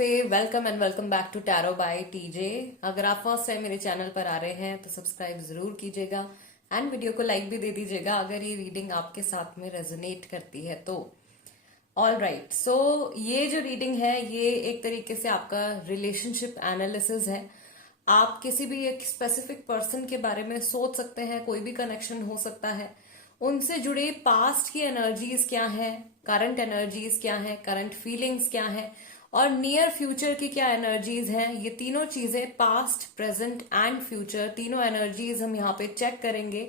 नमस्ते, welcome and welcome back to tarot by TJ. अगर आप फर्स्ट टाइम मेरे चैनल पर आ रहे हैं तो सब्सक्राइब जरूर कीजिएगा एंड वीडियो को लाइक भी दे दीजिएगा अगर ये रीडिंग आपके साथ में रेजोनेट करती है तो। ऑल राइट, सो ये जो रीडिंग है ये एक तरीके से आपका रिलेशनशिप एनालिसिस है। आप किसी भी एक स्पेसिफिक पर्सन के बारे में सोच सकते हैं, कोई भी कनेक्शन हो सकता है, उनसे जुड़े पास्ट की एनर्जीज क्या है, करंट एनर्जीज क्या है, करंट फीलिंग्स क्या है और नियर फ्यूचर की क्या एनर्जीज हैं। ये तीनों चीजें, पास्ट, प्रेजेंट एंड फ्यूचर, तीनों एनर्जीज हम यहाँ पे चेक करेंगे।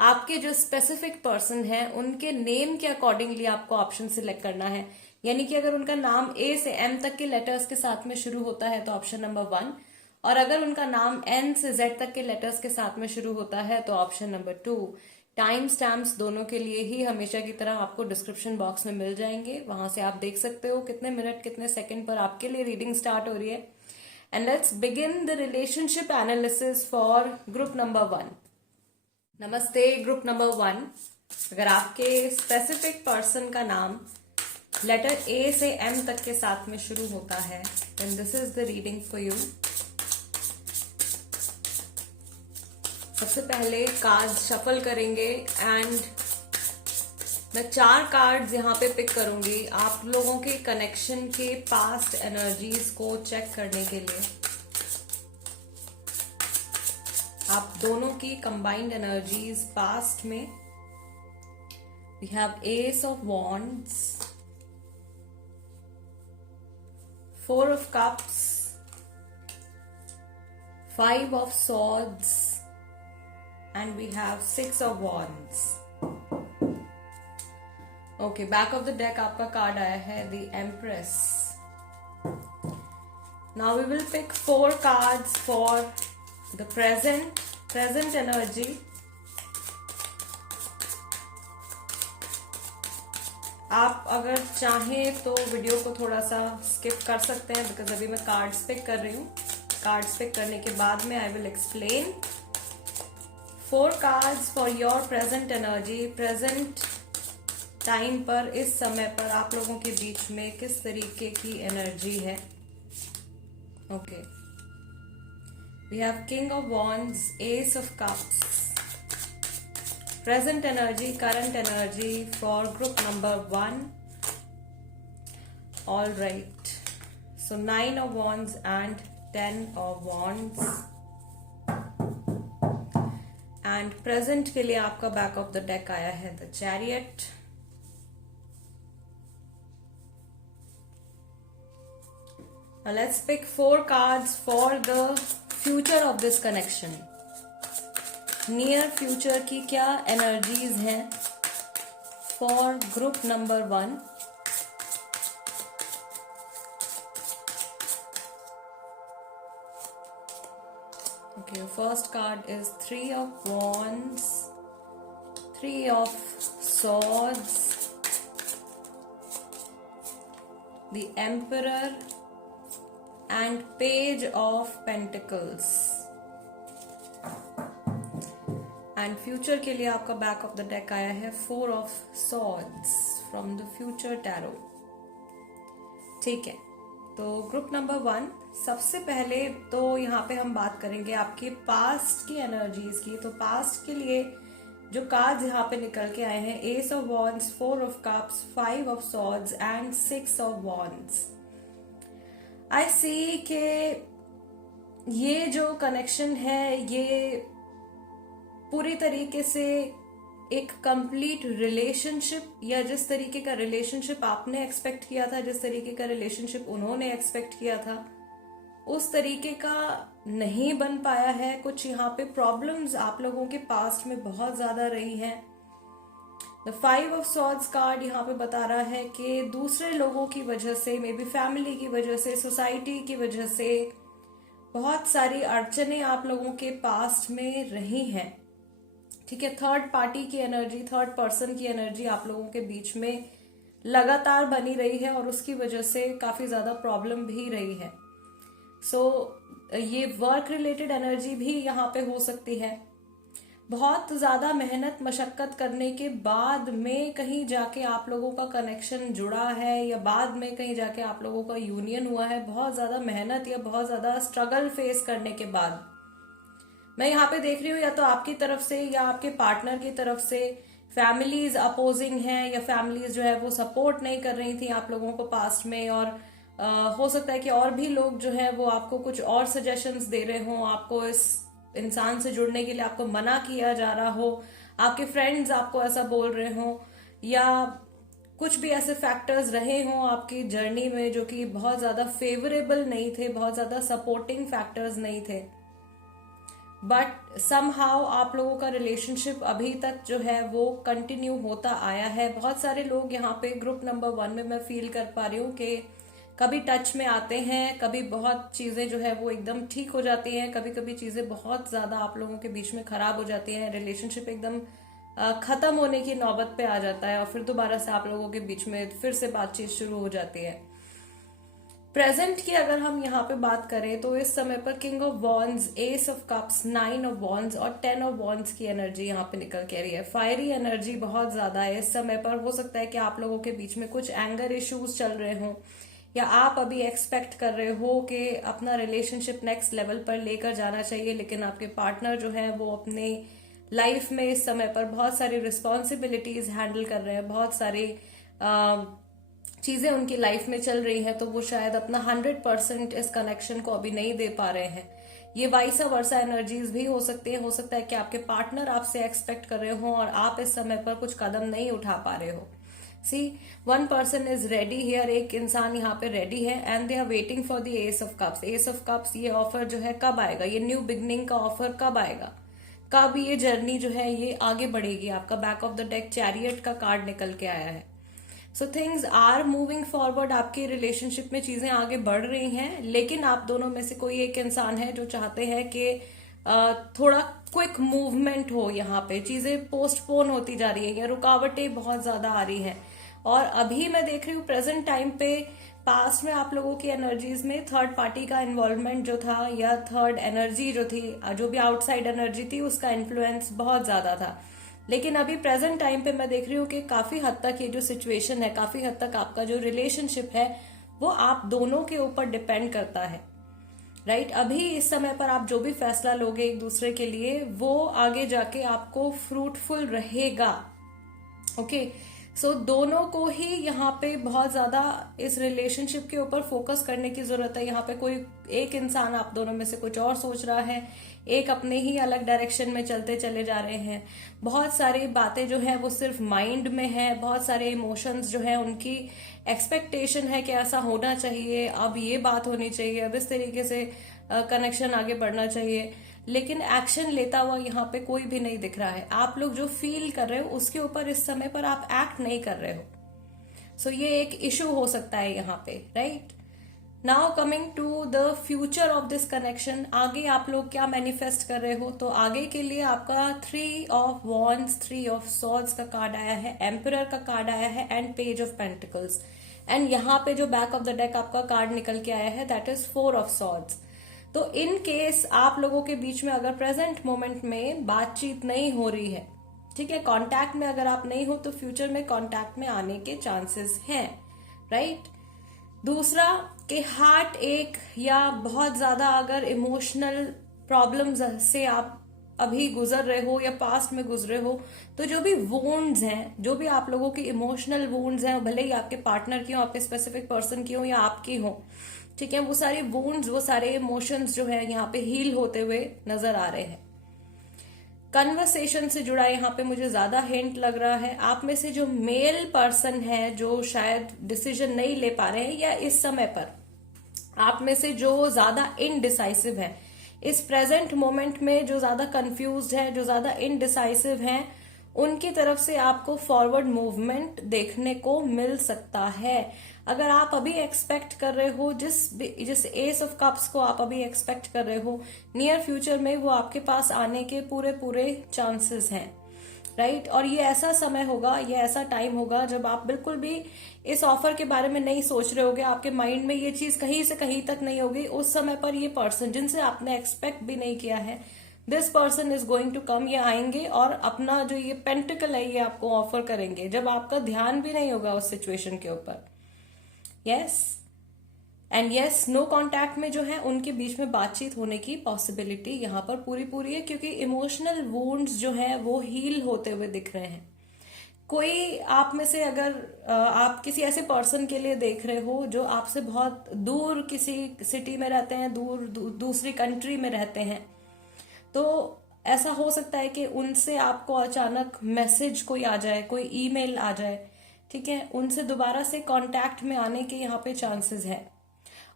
आपके जो स्पेसिफिक पर्सन है उनके नेम के अकॉर्डिंगली आपको ऑप्शन सिलेक्ट करना है। यानी कि अगर उनका नाम ए से एम तक के लेटर्स के साथ में शुरू होता है तो ऑप्शन नंबर 1, और अगर उनका नाम एन से जेड तक के लेटर्स के साथ में शुरू होता है तो ऑप्शन नंबर 2। टाइम स्टैम्प्स दोनों के लिए ही हमेशा की तरह आपको डिस्क्रिप्शन बॉक्स में मिल जाएंगे, वहां से आप देख सकते हो कितने मिनट कितने सेकंड पर आपके लिए रीडिंग स्टार्ट हो रही है। And let's begin the relationship analysis for group number 1। नमस्ते ग्रुप नंबर 1। अगर आपके स्पेसिफिक पर्सन का नाम लेटर ए से एम तक के साथ में शुरू होता है then this is the reading for you. सबसे पहले कार्ड शफल करेंगे एंड मैं 4 कार्ड्स यहाँ पे पिक करूंगी आप लोगों के कनेक्शन के पास्ट एनर्जीज को चेक करने के लिए। आप दोनों की कंबाइंड एनर्जीज पास्ट में। We have ace of wands, 4 of cups, 5 of swords and we have 6 of wands. Okay, back of the deck आपका कार्ड आया है the Empress. Now we will pick 4 cards for the present energy. आप अगर चाहें तो video को थोड़ा सा स्किप कर सकते हैं बिकॉज अभी मैं कार्ड्स पिक कर रही हूँ। कार्ड्स पिक करने के बाद में I will explain. 4 cards for your present energy. Present time पर, इस समय पर आप लोगों के बीच में किस तरीके की एनर्जी है। Okay, we have king of wands, ace of cups. Present energy, current energy for group number 1। All right, so 9 of wands and 10 of wands. And present के लिए आपका बैक ऑफ द डेक आया है the chariot. Let's pick 4 cards for the future of this connection. Near future की क्या energies हैं for group number 1। Okay, first card is 3 of wands, 3 of swords, the emperor and page of pentacles. And future के लिए आपका back of the deck आया है 4 of swords from the future tarot. ठीक है, तो ग्रुप नंबर 1 सबसे पहले तो यहाँ पे हम बात करेंगे आपके पास्ट की एनर्जीज की। तो पास्ट के लिए जो कार्ड्स यहाँ पे निकल के आए हैं, ace of wands, 4 of cups, 5 of swords and 6 of wands. I see के ये जो कनेक्शन है ये पूरी तरीके से एक कंप्लीट रिलेशनशिप, या जिस तरीके का रिलेशनशिप आपने एक्सपेक्ट किया था, जिस तरीके का रिलेशनशिप उन्होंने एक्सपेक्ट किया था, उस तरीके का नहीं बन पाया है। कुछ यहाँ पे प्रॉब्लम्स आप लोगों के पास्ट में बहुत ज्यादा रही हैं। द 5 ऑफ सॉर्ड्स कार्ड यहाँ पे बता रहा है कि दूसरे लोगों की वजह से, मे बी फैमिली की वजह से, सोसाइटी की वजह से बहुत सारी अड़चने आप लोगों के पास्ट में रही हैं। ठीक है, थर्ड पार्टी की एनर्जी, थर्ड पर्सन की एनर्जी आप लोगों के बीच में लगातार बनी रही है और उसकी वजह से काफी ज्यादा प्रॉब्लम भी रही है। सो ये वर्क रिलेटेड एनर्जी भी यहाँ पे हो सकती है। बहुत ज्यादा मेहनत मशक्कत करने के बाद में कहीं जाके आप लोगों का कनेक्शन जुड़ा है, या बाद में कहीं जाके आप लोगों का यूनियन हुआ है, बहुत ज्यादा मेहनत या बहुत ज्यादा स्ट्रगल फेस करने के बाद। मैं यहाँ पे देख रही हूँ या तो आपकी तरफ से या आपके पार्टनर की तरफ से फैमिलीज अपोजिंग हैं, या फैमिलीज जो है वो सपोर्ट नहीं कर रही थी आप लोगों को पास्ट में, और हो सकता है कि और भी लोग जो है वो आपको कुछ और सजेशंस दे रहे हो, आपको इस इंसान से जुड़ने के लिए आपको मना किया जा रहा हो, आपके फ्रेंड्स आपको ऐसा बोल रहे हो, या कुछ भी ऐसे फैक्टर्स रहे हों आपकी जर्नी में जो कि बहुत ज्यादा फेवरेबल नहीं थे, बहुत ज्यादा सपोर्टिंग फैक्टर्स नहीं थे, बट समहाउ आप लोगों का रिलेशनशिप अभी तक जो है वो कंटिन्यू होता आया है। बहुत सारे लोग यहाँ पे ग्रुप नंबर 1 में मैं फील कर पा रही हूँ कि कभी टच में आते हैं, कभी बहुत चीजें जो है वो एकदम ठीक हो जाती हैं, कभी कभी चीजें बहुत ज्यादा आप लोगों के बीच में खराब हो जाती हैं, रिलेशनशिप एकदम खत्म होने की नौबत पे आ जाता है, और फिर दोबारा से आप लोगों के बीच में फिर से बातचीत शुरू हो जाती है। प्रेजेंट की अगर हम यहाँ पे बात करें तो इस समय पर king of wands, ace of cups, 9 of wands और 10 ऑफ वॉन्ड्स की एनर्जी यहाँ पे निकल के आ रही है। फायरी एनर्जी बहुत ज्यादा है इस समय पर। हो सकता है कि आप लोगों के बीच में कुछ एंगर इश्यूज चल रहे हों, या आप अभी एक्सपेक्ट कर रहे हो कि अपना रिलेशनशिप नेक्स्ट लेवल पर लेकर जाना चाहिए, लेकिन आपके पार्टनर जो है वो अपने लाइफ में इस समय पर बहुत सारी रिस्पॉन्सिबिलिटीज हैंडल कर रहे हैं, बहुत सारी चीजें उनकी लाइफ में चल रही हैं, तो वो शायद अपना 100% इस कनेक्शन को अभी नहीं दे पा रहे हैं। ये वाइसा वर्सा एनर्जीज भी हो सकती है। हो सकता है कि आपके पार्टनर आपसे एक्सपेक्ट कर रहे हो और आप इस समय पर कुछ कदम नहीं उठा पा रहे हो। See, 1 person is ready here, एक इंसान यहाँ पे रेडी है, and they are waiting for the ace of cups. Ace of cups, ये ऑफर जो है कब आएगा, ये न्यू बिगनिंग का ऑफर कब आएगा, कब ये जर्नी जो है ये आगे बढ़ेगी। आपका back of the deck chariot का कार्ड निकल के आया है। So things are moving forward, आपके रिलेशनशिप में चीजें आगे बढ़ रही हैं, लेकिन आप दोनों में से कोई एक इंसान है जो चाहते हैं कि थोड़ा क्विक मूवमेंट हो। यहाँ पे चीजें पोस्टपोन होती जा रही है, या रुकावटें बहुत ज्यादा आ रही हैं। और अभी मैं देख रही हूँ प्रेजेंट टाइम पे, पास्ट में आप लोगों की एनर्जीज में थर्ड पार्टी का इन्वॉल्वमेंट जो था, या थर्ड एनर्जी जो थी, जो भी आउटसाइड एनर्जी थी, उसका इन्फ्लुएंस बहुत ज्यादा था। लेकिन अभी प्रेजेंट टाइम पे मैं देख रही हूँ कि काफी हद तक ये जो सिचुएशन है, काफी हद तक आपका जो रिलेशनशिप है वो आप दोनों के ऊपर डिपेंड करता है, राइट। अभी इस समय पर आप जो भी फैसला लोगे एक दूसरे के लिए, वो आगे जाके आपको फ्रूटफुल रहेगा। ओके, सो दोनों को ही यहाँ पे बहुत ज्यादा इस रिलेशनशिप के ऊपर फोकस करने की जरूरत है। यहाँ पे कोई एक इंसान आप दोनों में से कुछ और सोच रहा है, एक अपने ही अलग डायरेक्शन में चलते चले जा रहे हैं। बहुत सारी बातें जो है वो सिर्फ माइंड में है, बहुत सारे इमोशंस जो है उनकी एक्सपेक्टेशन है कि ऐसा होना चाहिए, अब ये बात होनी चाहिए, अब इस तरीके से कनेक्शन आगे बढ़ना चाहिए, लेकिन एक्शन लेता हुआ यहाँ पे कोई भी नहीं दिख रहा है। आप लोग जो फील कर रहे हो उसके ऊपर इस समय पर आप एक्ट नहीं कर रहे हो। सो ये एक इशू हो सकता है यहाँ पे, right. Now coming to the future of this connection, आगे आप लोग क्या मैनिफेस्ट कर रहे हो। तो आगे के लिए आपका 3 ऑफ वॉन्ड्स, 3 ऑफ सॉर्ड्स का कार्ड आया है, एम्परर का कार्ड आया है, and page of pentacles. And यहाँ पे जो बैक ऑफ द डेक आपका कार्ड निकल के आया है, दैट इज 4 ऑफ सॉर्ड्स। तो इन केस आप लोगों के बीच में अगर प्रेजेंट मोमेंट में बातचीत नहीं हो रही है, ठीक है, कांटेक्ट में अगर आप नहीं हो, तो फ्यूचर में कांटेक्ट में आने के चांसेस हैं, राइट। दूसरा कि हार्ट एक, या बहुत ज्यादा अगर इमोशनल प्रॉब्लम्स से आप अभी गुजर रहे हो या पास्ट में गुजरे हो, तो जो भी वुंड्स हैं, जो भी आप लोगों की इमोशनल वुंड्स हैं, भले ही आपके पार्टनर की हो, आपके स्पेसिफिक पर्सन की हो, या आपकी हो, ठीक है, वो सारे वुंड्स, वो सारे इमोशंस जो है यहाँ पे हील होते हुए नजर आ रहे हैं। कन्वर्सेशन से जुड़ा यहाँ पे मुझे ज्यादा हिंट लग रहा है। आप में से जो मेल पर्सन है जो शायद डिसीजन नहीं ले पा रहे हैं, या इस समय पर आप में से जो ज्यादा इनडिसाइसिव है, इस प्रेजेंट मोमेंट में जो ज्यादा कंफ्यूज्ड है, जो ज्यादा इनडिसाइसिव है, उनकी तरफ से आपको फॉरवर्ड मूवमेंट देखने को मिल सकता है। अगर आप अभी एक्सपेक्ट कर रहे हो, जिस एस ऑफ कप्स को आप अभी एक्सपेक्ट कर रहे हो, नियर फ्यूचर में वो आपके पास आने के पूरे चांसेस हैं, राइट। और ये ऐसा समय होगा, ये ऐसा टाइम होगा जब आप बिल्कुल भी इस ऑफर के बारे में नहीं सोच रहे होगे, आपके माइंड में ये चीज कहीं से कहीं तक नहीं होगी। उस समय पर ये पर्सन जिनसे आपने एक्सपेक्ट भी नहीं किया है, this person is going to come, ये आएंगे और अपना जो ये पेंटिकल है ये आपको ऑफर करेंगे जब आपका ध्यान भी नहीं होगा उस सिचुएशन के ऊपर। Yes and yes, no contact में जो है उनके बीच में बातचीत होने की पॉसिबिलिटी यहाँ पर पूरी पूरी है, क्योंकि इमोशनल वुंड्स जो है वो हील होते हुए दिख रहे हैं। कोई आप में से अगर आप किसी ऐसे पर्सन के लिए देख रहे हो जो आपसे बहुत दूर किसी सिटी में रहते हैं, दूसरी कंट्री में रहते हैं, तो ऐसा हो सकता है कि उनसे आपको अचानक मैसेज कोई आ जाए, कोई ईमेल आ जाए, ठीक है, उनसे दोबारा से कांटेक्ट में आने के यहाँ पे चांसेस है।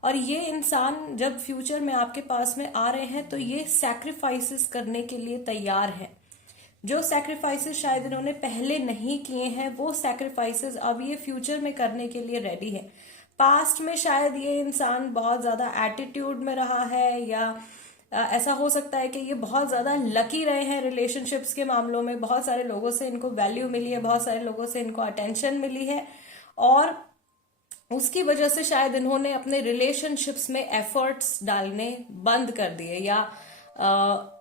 और ये इंसान जब फ्यूचर में आपके पास में आ रहे हैं तो ये सैक्रिफाइसेस करने के लिए तैयार हैं। जो सैक्रिफाइसेस शायद इन्होंने पहले नहीं किए हैं वो सैक्रिफाइसेस अब ये फ्यूचर में करने के लिए रेडी है। पास्ट में शायद ये इंसान बहुत ज्यादा एटीट्यूड में रहा है, या ऐसा हो सकता है कि ये बहुत ज्यादा लकी रहे हैं रिलेशनशिप्स के मामलों में, बहुत सारे लोगों से इनको वैल्यू मिली है, बहुत सारे लोगों से इनको अटेंशन मिली है, और उसकी वजह से शायद इन्होंने अपने रिलेशनशिप्स में एफर्ट्स डालने बंद कर दिए, या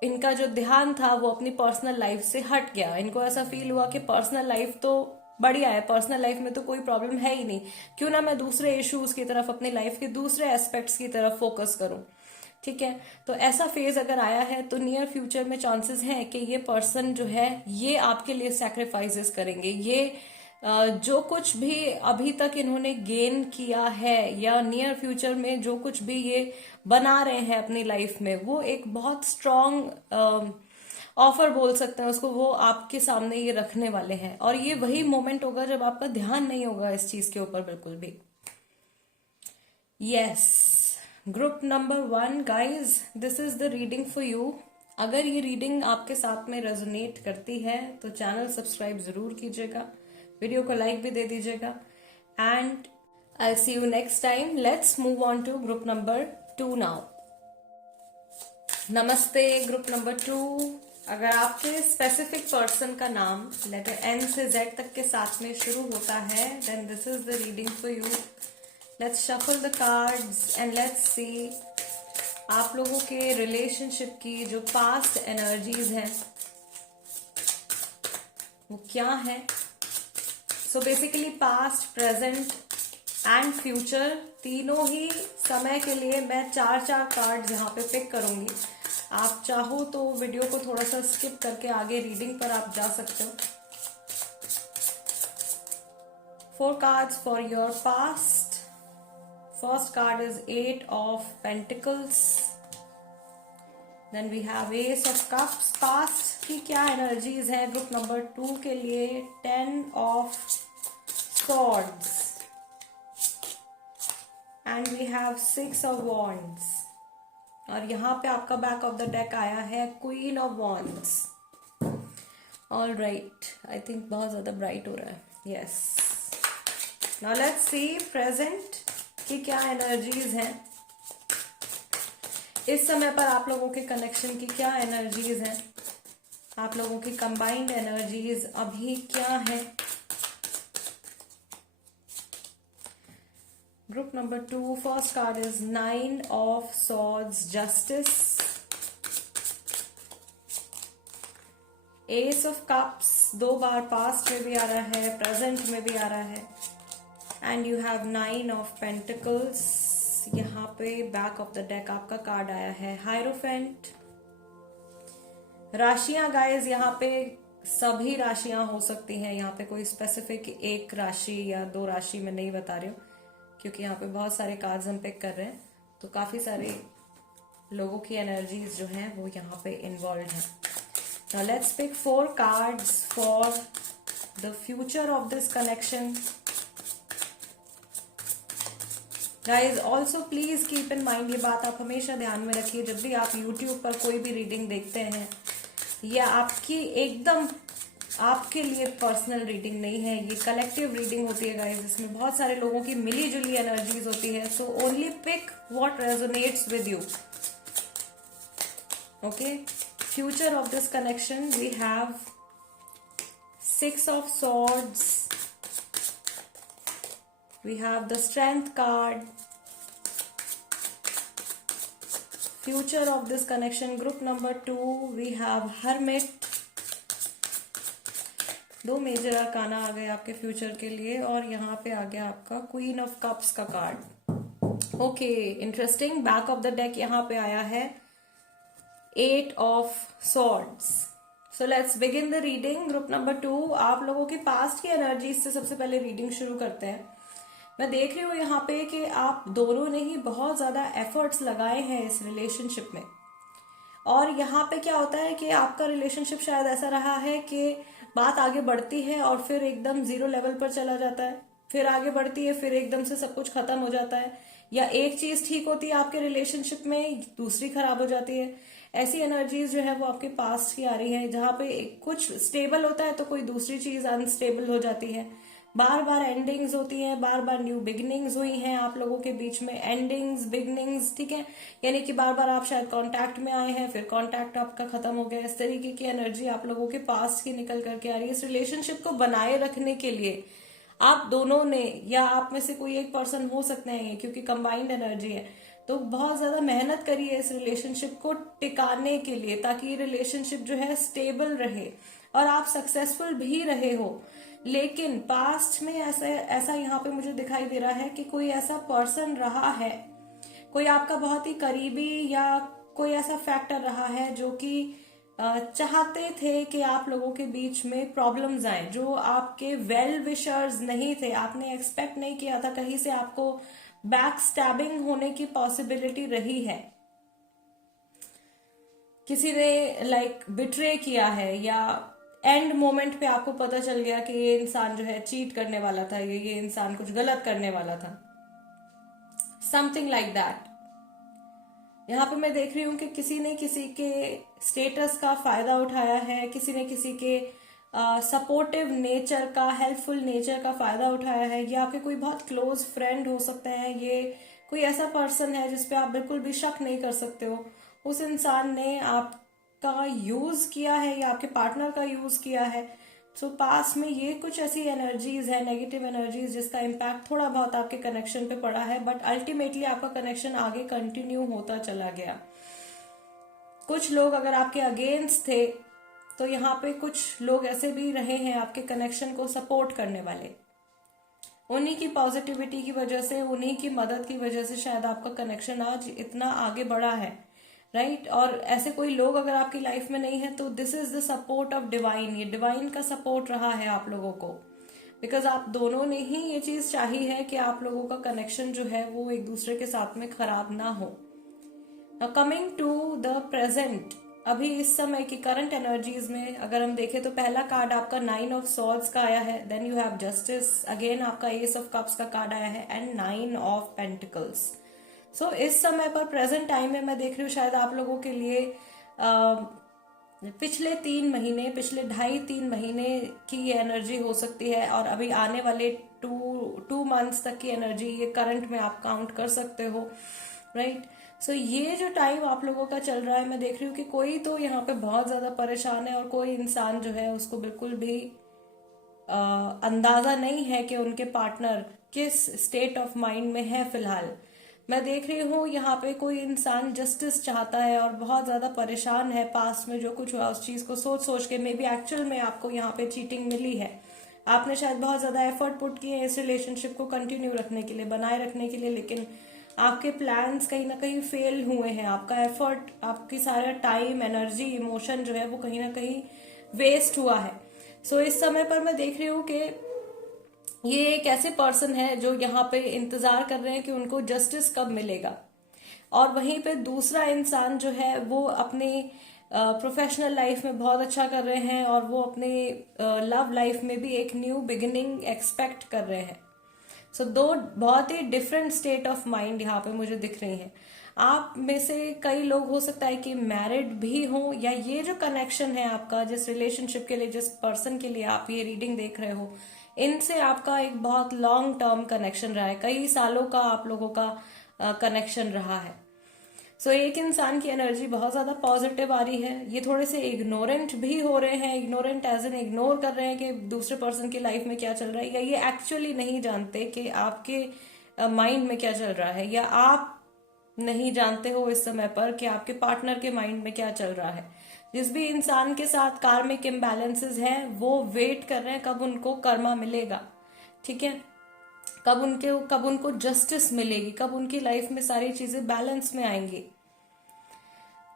इनका जो ध्यान था वो अपनी पर्सनल लाइफ से हट गया। इनको ऐसा फील हुआ कि पर्सनल लाइफ तो बढ़िया है, पर्सनल लाइफ में तो कोई प्रॉब्लम है ही नहीं, क्यों ना मैं दूसरे इश्यूज की तरफ, अपनी लाइफ के दूसरे एस्पेक्ट्स की तरफ फोकस करूं। ठीक है, तो ऐसा फेज अगर आया है तो नियर फ्यूचर में चांसेस हैं कि ये पर्सन जो है ये आपके लिए सैक्रिफाइसेस करेंगे। ये जो कुछ भी अभी तक इन्होंने गेन किया है, या नियर फ्यूचर में जो कुछ भी ये बना रहे हैं अपनी लाइफ में, वो एक बहुत स्ट्रॉन्ग ऑफर बोल सकते हैं उसको, वो आपके सामने ये रखने वाले हैं। और ये वही मोमेंट होगा जब आपका ध्यान नहीं होगा इस चीज के ऊपर बिल्कुल भी। Yes, group number 1 guys, this is the reading for you. अगर ये रीडिंग आपके साथ में रेजोनेट करती है तो चैनल सब्सक्राइब जरूर कीजिएगा, वीडियो को लाइक भी दे दीजिएगा, and I see you next time. Let's move on to group number 2 now. नमस्ते ग्रुप नंबर 2। अगर आपके स्पेसिफिक पर्सन का नाम लेटर एन से जेड तक के साथ में शुरू होता है, then this is the reading for you. Let's shuffle the cards and let's see आप लोगों के रिलेशनशिप की जो पास्ट एनर्जीज हैं वो क्या है। So basically past, present and future तीनों ही समय के लिए मैं 4 कार्ड यहाँ पे पिक करूंगी। आप चाहो तो वीडियो को थोड़ा सा स्किप करके आगे रीडिंग पर आप जा सकते हो। 4 cards for your past. First card is 8 of pentacles, then we have ace of cups. Past की क्या एनर्जीज है ग्रुप नंबर 2 के लिए? 10 of swords and we have 6 of wands, और यहाँ पे आपका बैक ऑफ द डेक आया है queen of wands। All right, I think बहुत ज्यादा ब्राइट हो रहा है। Yes, now let's see present की क्या एनर्जीज हैं, इस समय पर आप लोगों के कनेक्शन की क्या एनर्जीज हैं, आप लोगों की कंबाइंड एनर्जीज अभी क्या है। Group number 2, first card is 9 of swords, justice, ace of cups 2 bar past में भी आ रहा है, प्रेजेंट में भी आ रहा है, and you have 9 of pentacles. यहाँ पे बैक ऑफ द डेक आपका कार्ड आया है हायरोफेंट। राशियां गाइस, यहाँ पे सभी राशियां हो सकती हैं, यहाँ पे कोई स्पेसिफिक एक राशि या 2 राशि में नहीं बता रही हूँ, क्योंकि यहाँ पे बहुत सारे कार्ड्स हम पिक कर रहे हैं, तो काफी सारे लोगों की एनर्जीज जो हैं वो यहाँ पे इन्वॉल्व हैं। Now let's pick 4 cards for the future of this connection. Guys also please keep in mind, ये बात आप हमेशा ध्यान में रखिए जब भी आप यूट्यूब पर कोई भी रीडिंग देखते हैं, या आपकी एकदम आपके लिए पर्सनल रीडिंग नहीं है, ये कलेक्टिव रीडिंग होती है गाइस, इसमें बहुत सारे लोगों की मिली जुली एनर्जीज होती है। So only pick what resonates with you. Okay, future of this connection we have 6 of swords, we have the strength card, future of this connection. Group number 2 we have Hermit. 2 major arcana आ गए आपके future के लिए और यहाँ पे आ गया आपका क्वीन ऑफ कप्स का card. Okay, interesting. Back of the deck यहाँ पे आया है 8 of swords. So let's begin the reading. Group number 2, आप लोगों की पास्ट की एनर्जीज से सबसे पहले रीडिंग शुरू करते हैं. मैं देख रही हूँ यहाँ पे कि आप दोनों ने ही बहुत ज्यादा एफर्ट्स लगाए हैं इस रिलेशनशिप में. और यहाँ पे क्या होता है कि आपका रिलेशनशिप शायद ऐसा रहा है कि बात आगे बढ़ती है और फिर एकदम 0 लेवल पर चला जाता है, फिर आगे बढ़ती है, फिर एकदम से सब कुछ खत्म हो जाता है, या एक चीज ठीक होती है आपके रिलेशनशिप में, दूसरी खराब हो जाती है. ऐसी एनर्जीज जो है वो आपके पास्ट की आ रही है, जहां पे कुछ स्टेबल होता है तो कोई दूसरी चीज अनस्टेबल हो जाती है. बार बार एंडिंग्स होती हैं, बार बार न्यू बिगनिंग्स हुई हैं आप लोगों के बीच में. एंडिंग्स, बिगनिंग्स, ठीक है, यानी कि बार बार आप शायद कांटेक्ट में आए हैं, फिर कांटेक्ट आपका खत्म हो गया. इस तरीके की एनर्जी आप लोगों के पास्ट की निकल करके आ रही है. इस रिलेशनशिप को बनाए रखने के लिए आप दोनों ने, या आप में से कोई एक पर्सन हो सकते हैं, क्योंकि कंबाइंड एनर्जी है, तो बहुत ज्यादा मेहनत करी है इस रिलेशनशिप को टिकाने के लिए, ताकि रिलेशनशिप जो है स्टेबल रहे और आप सक्सेसफुल भी रहे हो. लेकिन पास्ट में ऐसा यहाँ पे मुझे दिखाई दे रहा है कि कोई ऐसा पर्सन रहा है, कोई आपका बहुत ही करीबी या कोई ऐसा फैक्टर रहा है जो कि चाहते थे कि आप लोगों के बीच में प्रॉब्लम्स आए, जो आपके वेल विशर्स नहीं थे. आपने एक्सपेक्ट नहीं किया था, कहीं से आपको बैक स्टैबिंग होने की पॉसिबिलिटी रही है. किसी ने बिट्रे किया है, या एंड मोमेंट पे आपको पता चल गया कि ये इंसान जो है चीट करने वाला था, ये इंसान कुछ गलत करने वाला था. Something like that. यहाँ पे मैं देख रही हूँ कि किसी ने किसी के स्टेटस का फायदा उठाया है, किसी ने किसी के सपोर्टिव नेचर का, हेल्पफुल नेचर का फायदा उठाया है. ये आपके कोई बहुत क्लोज फ्रेंड हो सकते हैं, ये कोई ऐसा पर्सन है जिसपे आप बिल्कुल भी शक नहीं कर सकते हो. उस इंसान ने आपका यूज किया है या आपके पार्टनर का यूज किया है. सो पास में ये कुछ ऐसी एनर्जीज है, नेगेटिव एनर्जीज, जिसका इम्पैक्ट थोड़ा बहुत आपके कनेक्शन पे पड़ा है, बट अल्टीमेटली आपका कनेक्शन आगे कंटिन्यू होता चला गया. कुछ लोग अगर आपके अगेंस्ट थे, तो यहाँ पे कुछ लोग ऐसे भी रहे हैं आपके कनेक्शन को सपोर्ट करने वाले. उन्हीं की पॉजिटिविटी की वजह से, उन्हीं की मदद की वजह से शायद आपका कनेक्शन आज इतना आगे बढ़ा है, राइट. और ऐसे कोई लोग अगर आपकी लाइफ में नहीं है, तो this is the support of divine. ये डिवाइन का सपोर्ट रहा है आप लोगों को, बिकॉज आप दोनों ने ही ये चीज चाही है कि आप लोगों का कनेक्शन जो है वो एक दूसरे के साथ में खराब ना हो. कमिंग टू द प्रेजेंट, अभी इस समय की करंट एनर्जीज में अगर हम देखें तो पहला कार्ड आपका 9 ऑफ सॉर्ड्स का आया है, then you have justice, again आपका एस ऑफ कप्स का कार्ड आया है, एंड 9 ऑफ पेंटिकल्स. सो इस समय पर प्रेजेंट टाइम में मैं देख रही हूँ शायद आप लोगों के लिए पिछले 3 महीने, पिछले 2.5-3 महीने की ये एनर्जी हो सकती है, और अभी आने वाले 2 मंथ्स तक की एनर्जी ये करंट में आप काउंट कर सकते हो, राइट. सो ये जो टाइम आप लोगों का चल रहा है, मैं देख रही हूँ कि कोई तो यहाँ पे बहुत ज्यादा परेशान है, और कोई इंसान जो है उसको बिल्कुल भी अंदाजा नहीं है कि उनके पार्टनर किस स्टेट ऑफ माइंड में है फिलहाल. मैं देख रही हूँ यहाँ पे कोई इंसान जस्टिस चाहता है और बहुत ज्यादा परेशान है. पास्ट में जो कुछ हुआ उस चीज को सोच सोच के, मे बी एक्चुअल में आपको यहाँ पे चीटिंग मिली है. आपने शायद बहुत ज्यादा एफर्ट पुट किए इस रिलेशनशिप को कंटिन्यू रखने के लिए, बनाए रखने के लिए, लेकिन आपके प्लान्स कहीं ना कहीं फेल हुए हैं. आपका एफर्ट, आपकी सारा टाइम, एनर्जी, इमोशन जो है वो कहीं ना कहीं वेस्ट हुआ है. सो इस समय पर मैं देख रही हूँ कि ये एक ऐसे पर्सन है जो यहाँ पे इंतजार कर रहे हैं कि उनको जस्टिस कब मिलेगा. और वहीं पे दूसरा इंसान जो है वो अपने प्रोफेशनल लाइफ में बहुत अच्छा कर रहे हैं, और वो अपने लव लाइफ में भी एक न्यू बिगिनिंग एक्सपेक्ट कर रहे हैं. सो 2 बहुत ही डिफरेंट स्टेट ऑफ माइंड यहाँ पे मुझे दिख रही हैं. आप में से कई लोग हो सकता है कि मैरिड भी हो, या ये जो कनेक्शन है आपका, जिस रिलेशनशिप के लिए, जिस पर्सन के लिए आप ये रीडिंग देख रहे हो, इनसे आपका एक बहुत लॉन्ग टर्म कनेक्शन रहा है, कई सालों का आप लोगों का कनेक्शन रहा है. सो एक इंसान की एनर्जी बहुत ज्यादा पॉजिटिव आ रही है. ये थोड़े से इग्नोरेंट भी हो रहे हैं, इग्नोरेंट एज एन इग्नोर कर रहे हैं कि दूसरे पर्सन की लाइफ में क्या चल रहा है, या ये एक्चुअली नहीं जानते कि आपके माइंड में क्या चल रहा है, या आप नहीं जानते हो इस समय पर कि आपके पार्टनर के माइंड में क्या चल रहा है। जिस भी इंसान के साथ कार्मिक इम्बैलेंसेस हैं वो वेट कर रहे हैं कब उनको कर्मा मिलेगा, ठीक है, कब उनको जस्टिस मिलेगी, कब उनकी लाइफ में सारी चीजें बैलेंस में आएंगी।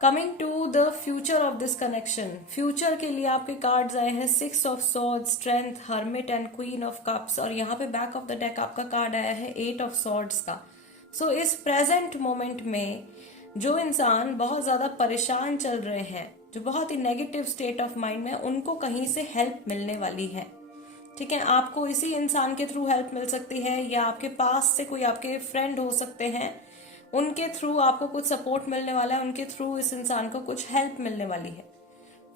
Coming to the future of this connection, future के लिए आपके कार्ड्स आए हैं 6 of swords, strength, hermit and queen of cups, और यहाँ पे बैक ऑफ द डेक आपका कार्ड आया है 8 ऑफ सॉर्ड्स का। सो इस प्रेजेंट मोमेंट में जो इंसान बहुत ज्यादा परेशान चल रहे हैं, जो बहुत ही नेगेटिव स्टेट ऑफ माइंड में, उनको कहीं से हेल्प मिलने वाली है, ठीक है। आपको इसी इंसान के थ्रू हेल्प मिल सकती है, या आपके पास से कोई आपके फ्रेंड हो सकते हैं, उनके थ्रू आपको कुछ सपोर्ट मिलने वाला है, उनके थ्रू इस इंसान को कुछ हेल्प मिलने वाली है।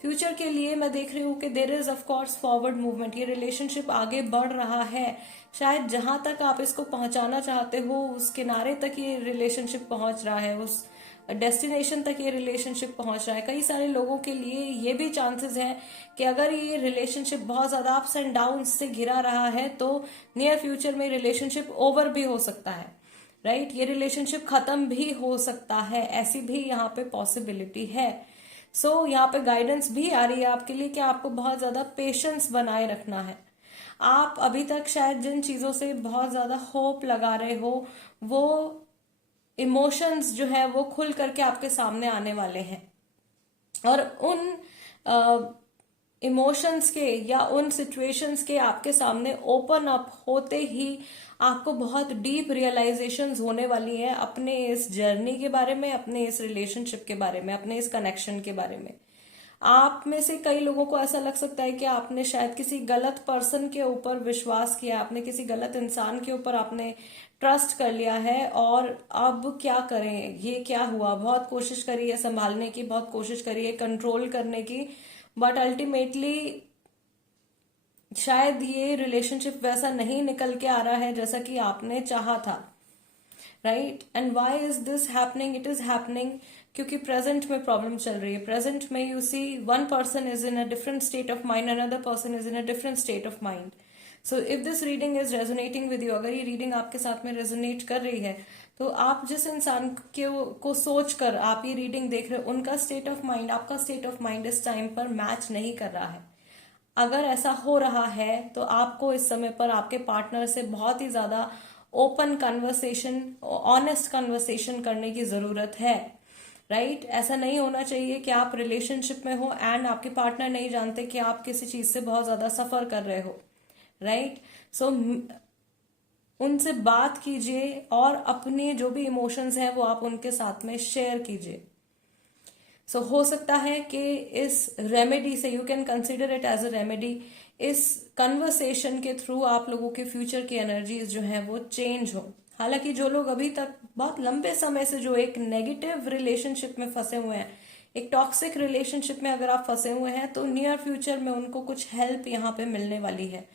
फ्यूचर के लिए मैं देख रही हूँ कि there is of course forward movement, ये रिलेशनशिप आगे बढ़ रहा है। शायद जहां तक आप इसको पहुंचाना चाहते हो उस किनारे तक ये रिलेशनशिप पहुंच रहा है, उस डेस्टिनेशन तक ये रिलेशनशिप पहुंच रहा है। कई सारे लोगों के लिए ये भी चांसेस हैं कि अगर ये रिलेशनशिप बहुत ज्यादा अप्स एंड डाउन से घिरा रहा है तो नियर फ्यूचर में रिलेशनशिप ओवर भी हो सकता है, राइट, ये रिलेशनशिप खत्म भी हो सकता है, ऐसी भी यहाँ पे पॉसिबिलिटी है। सो यहाँ पे गाइडेंस भी आ रही है आपके लिए कि आपको बहुत ज्यादा पेशेंस बनाए रखना है। आप अभी तक शायद जिन चीजों से बहुत ज्यादा होप लगा रहे हो वो इमोशंस जो है वो खुल करके आपके सामने आने वाले हैं, और उन इमोशंस के या उन सिचुएशंस के आपके सामने ओपन अप होते ही आपको बहुत डीप रियलाइजेशंस होने वाली है अपने इस जर्नी के बारे में, अपने इस रिलेशनशिप के बारे में, अपने इस कनेक्शन के बारे में। आप में से कई लोगों को ऐसा लग सकता है कि आपने शायद किसी गलत पर्सन के ऊपर विश्वास किया, आपने किसी गलत इंसान के ऊपर आपने ट्रस्ट कर लिया है, और अब क्या करें, ये क्या हुआ। बहुत कोशिश करी है संभालने की, बहुत कोशिश करी है कंट्रोल करने की, बट अल्टीमेटली शायद ये रिलेशनशिप वैसा नहीं निकल के आ रहा है जैसा कि आपने चाहा था, right. And why is this happening? It is happening क्योंकि प्रेजेंट में प्रॉब्लम चल रही है। प्रेजेंट में you see one person is in a different state of mind, another person is in a different state of mind. So if this reading is resonating with you, अगर ये reading आपके साथ में resonate कर रही है तो आप जिस इंसान को सोच कर आप ये रीडिंग देख रहे हो, उनका स्टेट ऑफ माइंड आपका स्टेट ऑफ माइंड इस टाइम पर मैच नहीं कर रहा है। अगर ऐसा हो रहा है तो आपको इस समय पर आपके पार्टनर से बहुत ही ज्यादा ओपन कन्वर्सेशन, ऑनेस्ट कन्वर्सेशन करने की जरूरत है, राइट। ऐसा नहीं होना चाहिए कि आप रिलेशनशिप में हो एंड आपके पार्टनर नहीं जानते कि आप किसी चीज से बहुत ज्यादा सफर कर रहे हो, राइट। सो उनसे बात कीजिए और अपने जो भी इमोशंस हैं वो आप उनके साथ में शेयर कीजिए। सो हो सकता है कि इस रेमेडी से, you can consider it as a remedy, इस कन्वर्सेशन के थ्रू आप लोगों के फ्यूचर की एनर्जीज जो है वो चेंज हो। हालांकि जो लोग अभी तक बहुत लंबे समय से जो एक नेगेटिव रिलेशनशिप में फंसे हुए हैं, एक टॉक्सिक रिलेशनशिप में अगर आप फंसे हुए हैं, तो नियर फ्यूचर में उनको कुछ हेल्प यहाँ पे मिलने वाली है।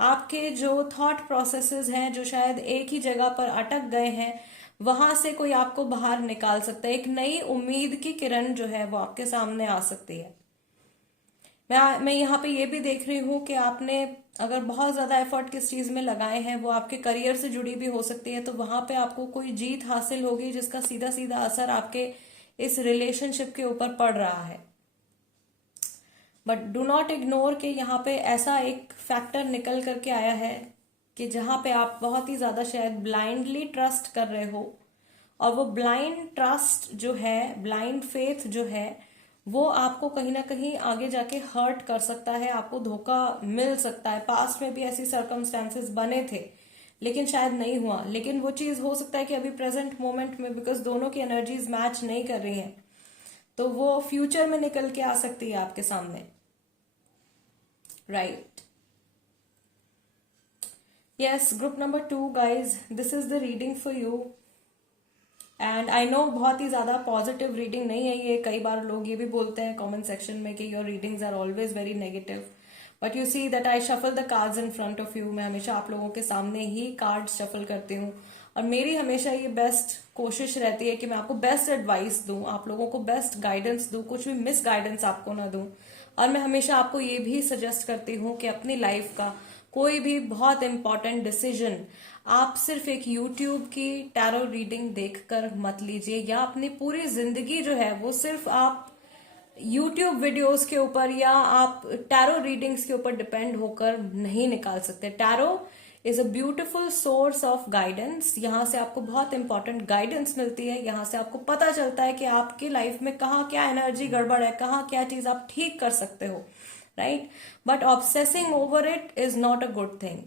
आपके जो थॉट प्रोसेसेस हैं जो शायद एक ही जगह पर अटक गए हैं, वहां से कोई आपको बाहर निकाल सकता है। एक नई उम्मीद की किरण जो है वो आपके सामने आ सकती है। मैं यहाँ पे ये भी देख रही हूँ कि आपने अगर बहुत ज्यादा एफर्ट किस चीज में लगाए हैं, वो आपके करियर से जुड़ी भी हो सकती है, तो वहां पे आपको कोई जीत हासिल होगी जिसका सीधा सीधा असर आपके इस रिलेशनशिप के ऊपर पड़ रहा है। बट डू नॉट इग्नोर कि यहाँ पे ऐसा एक फैक्टर निकल करके आया है कि जहां पे आप बहुत ही ज्यादा शायद ब्लाइंडली ट्रस्ट कर रहे हो, और वो ब्लाइंड ट्रस्ट जो है, ब्लाइंड फेथ जो है, वो आपको कहीं ना कहीं आगे जाके हर्ट कर सकता है, आपको धोखा मिल सकता है। पास्ट में भी ऐसी सर्कमस्टेंसेस बने थे लेकिन शायद नहीं हुआ, लेकिन वो चीज हो सकता है कि अभी प्रेजेंट मोमेंट में, बिकॉज दोनों की एनर्जीज मैच नहीं कर रही हैं, तो वो फ्यूचर में निकल के आ सकती है आपके सामने, right. Yes, group number 2 guys, this is the reading for you. And I know बहुत ही ज्यादा पॉजिटिव रीडिंग नहीं है ये। कई बार लोग ये भी बोलते हैं कमेंट सेक्शन में कि your readings are always very negative, but you see that I shuffle the cards in front of you. मैं हमेशा आप लोगों के सामने ही कार्ड शफल करती हूँ, और मेरी हमेशा ये बेस्ट कोशिश रहती है कि मैं आपको बेस्ट एडवाइस दूं, आप लोगों को बेस्ट गाइडेंस दूं, कुछ भी मिस गाइडेंस आपको ना दूं। और मैं हमेशा आपको ये भी सजेस्ट करती हूँ कि अपनी लाइफ का कोई भी बहुत इंपॉर्टेंट डिसीजन आप सिर्फ एक यूट्यूब की टैरो रीडिंग देखकर मत लीजिए, या अपनी पूरी जिंदगी जो है वो सिर्फ आप यूट्यूब वीडियोस के ऊपर या आप टैरो रीडिंग्स के ऊपर डिपेंड होकर नहीं निकाल सकते। Tarot is a beautiful source of guidance. यहाँ से आपको बहुत इंपॉर्टेंट गाइडेंस मिलती है, यहाँ से आपको पता चलता है कि आपकी लाइफ में कहाँ क्या एनर्जी गड़बड़ है, कहाँ क्या चीज आप ठीक कर सकते हो, right. But obsessing over it is not a good thing.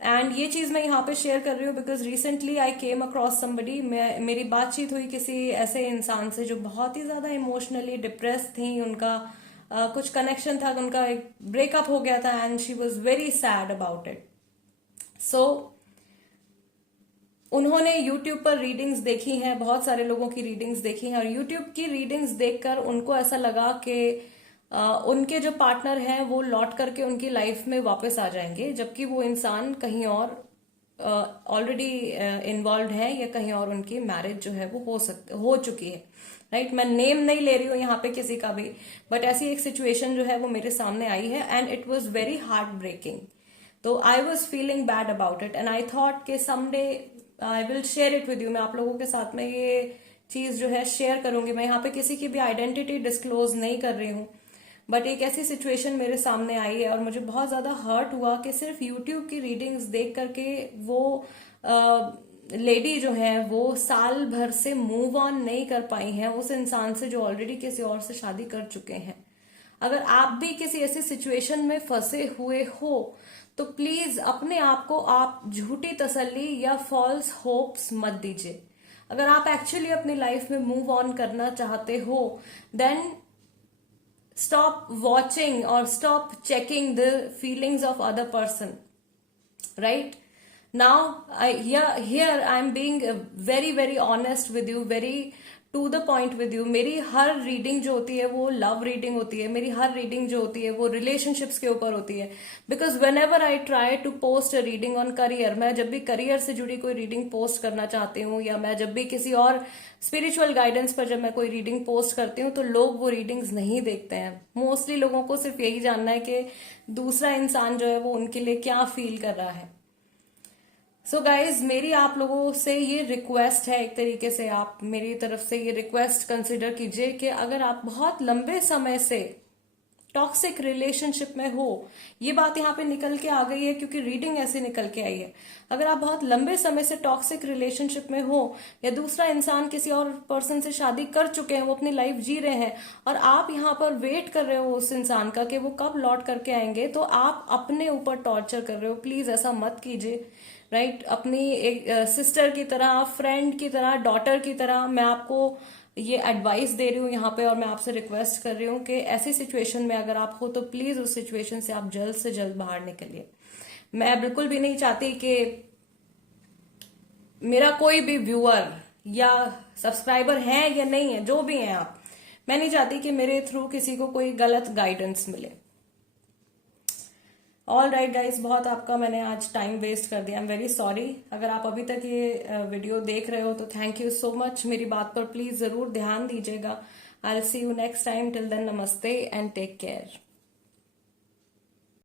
And ये चीज मैं यहाँ पे शेयर कर रही हूँ because recently I came across somebody, मेरी बातचीत हुई किसी ऐसे इंसान से जो बहुत ही ज्यादा इमोशनली डिप्रेस थी। उनका कुछ कनेक्शन था, उनका एक ब्रेकअप हो गया था and she was very sad about it. So उन्होंने YouTube पर रीडिंग्स देखी हैं, बहुत सारे लोगों की रीडिंग्स देखी हैं, और YouTube की रीडिंग्स देखकर उनको ऐसा लगा कि उनके जो पार्टनर हैं वो लौट करके उनकी लाइफ में वापस आ जाएंगे, जबकि वो इंसान कहीं और ऑलरेडी इन्वॉल्व है, या कहीं और उनकी मैरिज जो है वो हो चुकी है, राइट। मैं नेम नहीं ले रही हूँ यहाँ पे किसी का भी, बट ऐसी एक सिचुएशन जो है वो मेरे सामने आई है and it was very heartbreaking. तो I was feeling bad about it and I thought कि someday I will share it with you. मैं आप लोगों के साथ में ये चीज जो है शेयर करूंगी। मैं यहाँ पे किसी की भी आइडेंटिटी डिस्क्लोज नहीं कर रही हूँ, बट एक ऐसी सिचुएशन मेरे सामने आई है और मुझे बहुत ज्यादा हर्ट हुआ कि सिर्फ यूट्यूब की रीडिंग्स देख करके वो लेडी जो है वो साल भर से मूव ऑन नहीं कर पाई हैं उस इंसान से जो ऑलरेडी किसी और से शादी कर चुके हैं। अगर आप भी किसी ऐसी सिचुएशन में फंसे हुए हो तो प्लीज अपने आप को आप झूठी तसल्ली या फॉल्स होप्स मत दीजिए। अगर आप एक्चुअली अपनी लाइफ में मूव ऑन करना चाहते हो then stop watching or stop checking the feelings of other person, right? Now here I'm being very very honest with you, very to the point with you। मेरी हर reading जो होती है वो love reading होती है, मेरी हर रीडिंग जो होती है वो रिलेशनशिप्स के ऊपर होती है। Because whenever I try to post a reading on career, मैं जब भी करियर से जुड़ी कोई रीडिंग पोस्ट करना चाहती हूँ, या मैं जब भी किसी और स्पिरिचुअल गाइडेंस पर जब मैं कोई रीडिंग पोस्ट करती हूँ तो लोग वो रीडिंग्स नहीं देखते हैं। मोस्टली लोगों को सिर्फ यही जानना है कि दूसरा इंसान जो है वो उनके लिए क्या फील कर रहा है। सो गाइज मेरी आप लोगों से ये रिक्वेस्ट है, एक तरीके से आप मेरी तरफ से ये रिक्वेस्ट कंसिडर कीजिए कि अगर आप बहुत लंबे समय से टॉक्सिक रिलेशनशिप में हो, ये बात यहाँ पे निकल के आ गई है क्योंकि रीडिंग ऐसे निकल के आई है। अगर आप बहुत लंबे समय से टॉक्सिक रिलेशनशिप में हो या दूसरा इंसान किसी और पर्सन से शादी कर चुके हैं, वो अपनी लाइफ जी रहे हैं और आप यहाँ पर वेट कर रहे हो उस इंसान का कि वो कब लौट करके आएंगे, तो आप अपने ऊपर टॉर्चर कर रहे हो। प्लीज ऐसा मत कीजिए, राइट। अपनी एक सिस्टर की तरह, फ्रेंड की तरह, डॉटर की तरह मैं आपको ये एडवाइस दे रही हूँ यहाँ पे, और मैं आपसे रिक्वेस्ट कर रही हूँ कि ऐसी सिचुएशन में अगर आप हो तो प्लीज उस सिचुएशन से आप जल्द से जल्द बाहर निकलिए। मैं बिल्कुल भी नहीं चाहती कि मेरा कोई भी व्यूअर या सब्सक्राइबर है या नहीं है, जो भी हैं आप, मैं नहीं चाहती कि मेरे थ्रू किसी को कोई गलत गाइडेंस मिले। ऑल राइट गाइज, बहुत आपका मैंने आज टाइम वेस्ट कर दिया, आई एम वेरी सॉरी। अगर आप अभी तक ये वीडियो देख रहे हो तो थैंक यू सो मच। मेरी बात पर प्लीज जरूर ध्यान दीजिएगा। I will see you next time. Till then नमस्ते एंड टेक केयर।